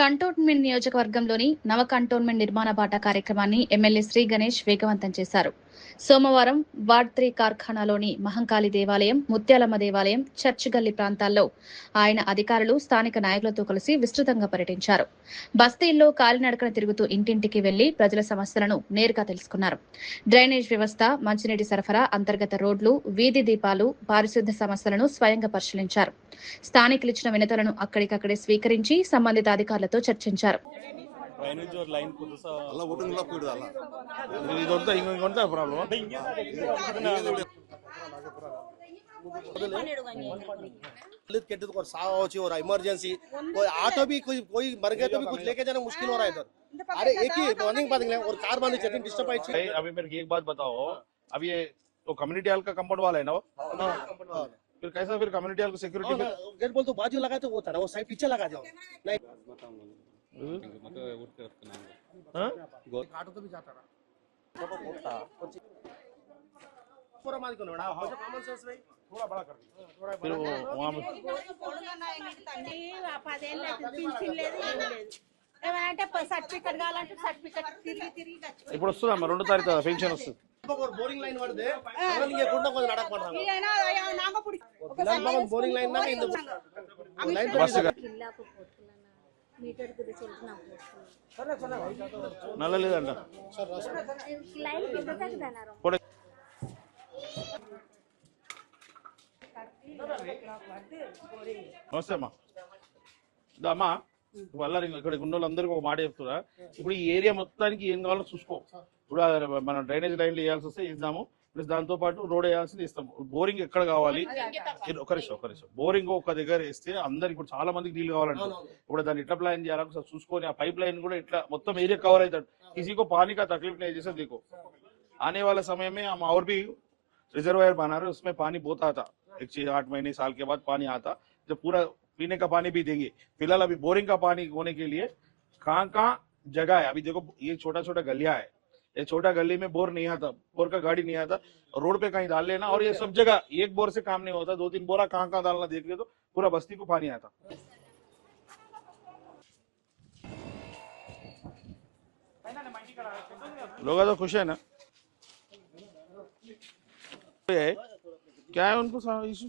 Cantonment నియోజకవర్గంలోని నవ cantonment నిర్మాణ బాట కార్యక్రమాన్ని ఎమ్మెల్యే శ్రీ గణేష్ వేగవంతం చేశారు. సోమవారం వార్డ్ 3 కార్ఖానాలోని మహంకాళి దేవాలయం, ముత్యాలమ్మ దేవాలయం, చర్చ్ గల్లీ ప్రాంతాల్లో ఆయన అధికారులు, స్థానిక నాయకులతో కలిసి విస్తృతంగా పర్యటించారు. బస్తీల్లో కాలినడకన తిరుగుతూ ఇంటింటికి వెళ్లి ప్రజల సమస్యలను నేరుగా తెలుసుకున్నారు. డ్రైనేజ్ వ్యవస్థ, మంచినీటి సరఫరా, అంతర్గత రోడ్లు, వీధి దీపాలు, పారిశుద్ధ్య సమస్యలను స్వయంగా పరిశీలించారు. స్థానికులు ఇచ్చిన వినతులను అక్కడికక్కడే స్వీకరించి సంబంధిత అధికారులతో చర్చించారు. और इमरजेंसी कोई ऑटो भी कोई मर गए तो भी कुछ लेके जाना मुश्किल हो रहा है इधर। अरे एक ही रनिंग बात और कार बांधी चटनी डिस्टर्ब है। अभी मेरे को एक बात बताओ, अब ये तो कम्युनिटी हॉल का कंपाउंड वाला है ना वो? फिर कैसा फिर कम्युनिटी हॉल को सिक्योरिटी गेट बोल तो बाजू लगा तो वो था वो साइड पीछे लगा दो। नहीं ऑटो तो भी जाता रहा पूरा मालिक ने बड़ा कॉमन सेंस में थोड़ा बड़ा कर दिया। फिर वो वहां సర్టిఫికెట్ కావాలంటే సర్టిఫికెట్ తిరిగి ఇప్పుడు వస్తుందా మరి 2వ తారీఖు పెన్షన్ వస్తుంది. बोरिंग लाइन वाले ये गुंडा को लड़क पड़ रहा है ये ना नागपुरी बिलाल बोरिंग लाइन ना इंदु लाइन బస్ కిల్లాకు పోతున్నా మీటర్ గురించి వెళ్తున్నాం నల్ల లేదంట లైన్ కింద తగ్గదన్నారు నమస్తే అమ్మా అమ్మా వల్ల ఇక్కడ ఉన్న వాళ్ళందరికీ ఒక మాట చెప్తున్నా. ఇప్పుడు ఈ ఏరియా మొత్తానికి ఏం కావాలో చూసుకో. ఇప్పుడు మనం డ్రైనేజ్ లైన్లు వేయాల్సి వస్తే ఇద్దాము, ప్లస్ దాంతో పాటు రోడ్ వేయాల్సింది ఇస్తాము. బోరింగ్ ఎక్కడ కావాలి ఒక నిమిషం బోరింగ్ ఒక దగ్గర వేస్తే అందరికి ఇప్పుడు చాలా మందికి నీళ్ళు కావాలంటే ఇప్పుడు దాన్ని ఎట్లా ప్లాన్ చేయాలి ఒకసారి చూసుకొని ఆ పైప్ లైన్ కూడా ఇట్లా మొత్తం ఏరియా కవర్ అవుతాడు. किसी को पानी का तकलीफ नहीं, जैसे देखो आने वाले समय में हम और भी रिजर्वायर बना रहे, उसमें पानी बहुत आता, 8 महीने साल के बाद पानी आता, जब पूरा पीने का पानी भी देंगे. फिलहाल अभी बोरिंग का पानी होने के लिए कहाँ जगह है. अभी देखो ये छोटा छोटा गलिया है, ये छोटा गली में बोर नहीं आता, बोर का गाड़ी नहीं आता, रोड पे कहीं डाल लेना. और ये सब जगह एक बोर से काम नहीं होता, 2-3 बोरा कहाँ डालना देख ले तो पूरा बस्ती को पानी आता. लोग तो खुश है ना? क्या है उनको इशू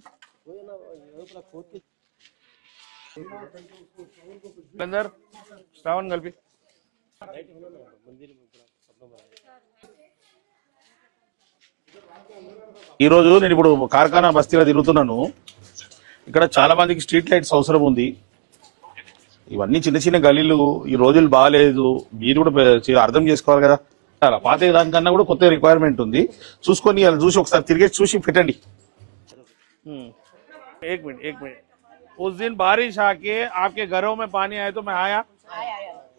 अंदर श्रावण गल्पी ఈ రోజు నేను ఇప్పుడు కార్ఖానా బస్తీలో తిరుగుతున్నాను. ఇక్కడ చాలా మందికి స్ట్రీట్ లైట్స్ అవసరం ఉంది. ఇవన్నీ చిన్న చిన్న గలీలు, ఈ రోజులు బాగాలేదు, మీరు కూడా అర్థం చేసుకోవాలి కదా. అలా పాత దానికన్నా కూడా కొత్త రిక్వైర్మెంట్ ఉంది. చూసుకొని అలా చూసి ఒకసారి తిరిగేసి చూసి పెట్టండి. एक मिनट उस दिन बारिश आके आपके घरों में पानी आया तो मैं आया,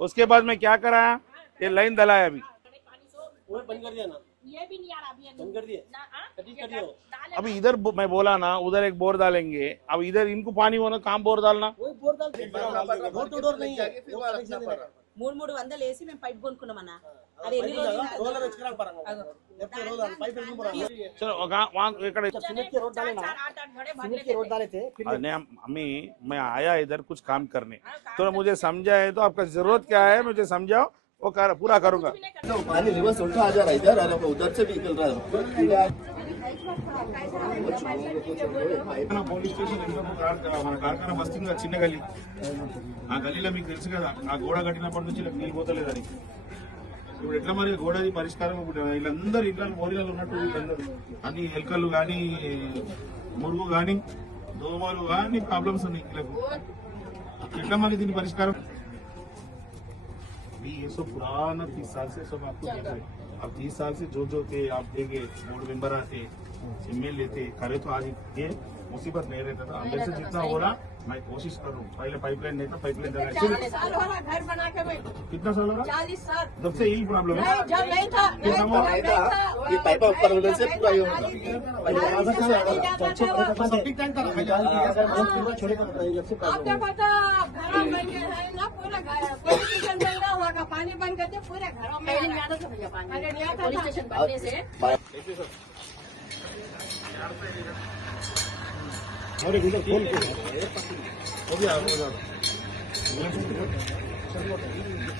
उसके बाद मैं क्या कराया, ये लाइन दलाया. अभी बंद कर दिया ना, ये भी नहीं आ रहा, बंद कर दिया, कटिंग कर दिया. अभी इधर मैं बोला ना उधर एक बोर डालेंगे, अब इधर इनको पानी होना काम बोर डालना. वही बोर डाल बोर तो डोर नहीं है, वो कनेक्शन देना. 300 వేసి మేము పైప్ కొనుక్కున్నామన్నా. అది ఎన్ని రోజులు रोलर चला पड़ा लेफ्ट रोलर पाइप नहीं पड़ा. चलो वहां ఇక్కడ सीमेंट के रोड डाले ना, सीमेंट के रोड डाले थे. अरे अम्मी मैं आया इधर कुछ काम करने, तो मुझे समझा है तो आपका जरूरत क्या है मुझे समझाओ, वो पूरा करूंगा. तो पानी रिवर्स उल्टा आ जा रहा है इधर, और उधर से भी निकल रहा है. పోలీస్ స్టేషన్ మన కార్ఖానా బస్తీలో చిన్న గల్లీ, ఆ గల్లీలో మీకు తెలుసు కదా ఆ గోడ కట్టినప్పటి నుంచి నీళ్ళు పోతలేదని. ఇప్పుడు ఎట్లా మరి గోడది పరిష్కారం? వీళ్ళందరూ ఇట్లా మోరీలలో ఉన్నట్టు వీళ్ళందరూ అన్ని ఎలుకలు కానీ మురుగు కానీ దోమలు కానీ ప్రాబ్లమ్స్ ఉన్నాయి వీళ్ళకు. ఎట్లా మరి దీని పరిష్కారం? ये सब पुराना 30 साल से सब आपको देख रहे. अब 30 साल से जो थे आप देंगे, बोर्ड मेंबर आते, एमएलए थे, करे तो आज ये मुसीबत नहीं रहता था. अंदर से जितना हो रहा मैं कोशिश कर रहा हूँ. पहले पाइपलाइन नहीं था, पाइपलाइन घर बना के कितना साल हो रहा? 40 साल. तब से यही प्रॉब्लम है. जब नहीं था ये पाइप ऊपर उधर से पूरा ये होगा. आपको पता घर बन गए है ना, पूरा घर पुलिस स्टेशन बन रहा हुआ का पानी बंद करते पूरे घरों में ज्यादा से भैया पानी. अरे लिया था पुलिस स्टेशन बनने से और इधर खोल के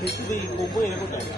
ఇది కొవ్వు ఎరగొట్టాలి.